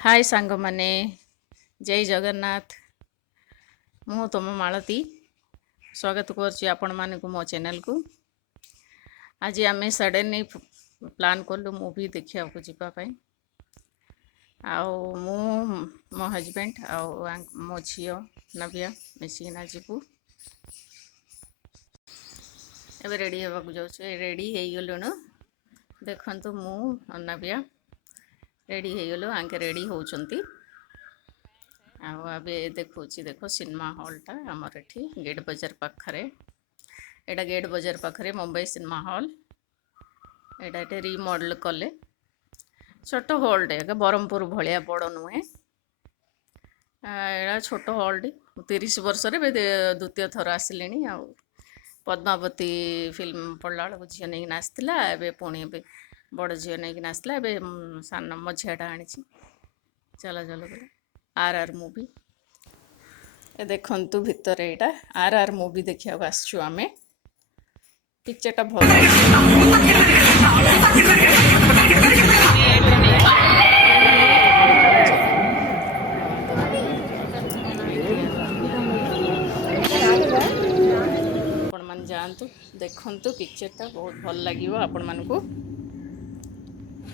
हाय सांग माने जय जगन्नाथ। मु तुम मालती स्वागत करछि आपण मानकु मो चैनल को। आज आम सडनली प्लान कलु मूवी देखा जीपा मु मो हजबैंड मो झील नव्या मिसिकिना जीवु। एबे रेडी होगा जाऊँ रेडी हो गलुणु देखु मु नव्या रेडी हो गलु आंके रेडी होचंती। आबे देखो सिनेमा हॉलटा आमर एठी गेट बाजार पाखरे। एटा गेट बाजार पाखरे मुंबई सिनेमा हॉल। एटा एटे रिमॉडल कले छोट हॉलटे बरहमपुर भलिया बड़ नुहे। एटा छोट हॉलटे 30 वर्ष रे द्वितीय थर आसिले। पद्मावती फिल्म पड़ला बेलू झील नहीं नाचला ए पुणी बड़ झील नहीं नाचला ए सान मझियाटा आनी चल चल बोले आर मूवी देखु भितर यहाँ आर मूवी देखा आसचु आमे। पिक्चरटा भल आपण मान जातु देखु पिक्चरटा बहुत भल लगे आपण मानकु।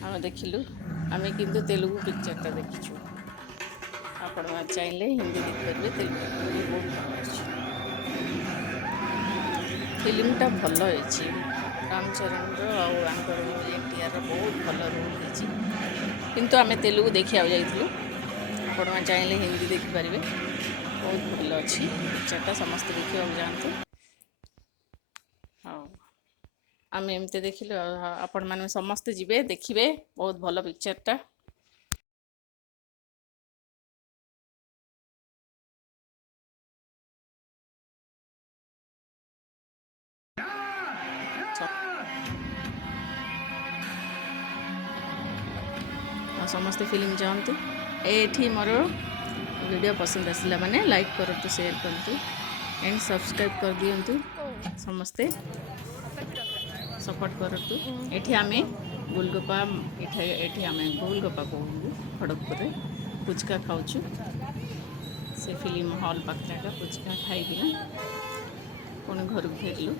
आम देखिलु आम किंतु तेलुगु पिक्चरटा देखीचु। आपण चाहिए हिंदी देखिपारे तेलुगु बहुत भल अच्छी फिल्मटा भल होती। रामचरण आंकर एनटीआर बहुत भल रोल होती किंतु आम तेलुगु देखा जाइलु। आपण चाहिए हिंदी देखिपारे बहुत भल अच्छी पिक्चरटा समस्त देखा जातु। हाँ आम एमती देखिलु आपण मैंने समस्ते जीवे देखिए बहुत भल पिक्चरटा। समस्ते फिल्म जातु। ये मोर वीडियो पसंद आसला माने लाइक करतु शेयर करतु एंड सब्सक्राइब कर दियंतु। समस्ते सपोर्ट करतु। एठी आमे गोलगप्पा एठी आमे गोलगप्पा कहू खड़गपुर पुचका खाऊचु। से फिल्म हॉल पाखटा पुचका खाई पुणी घर को फेरलु।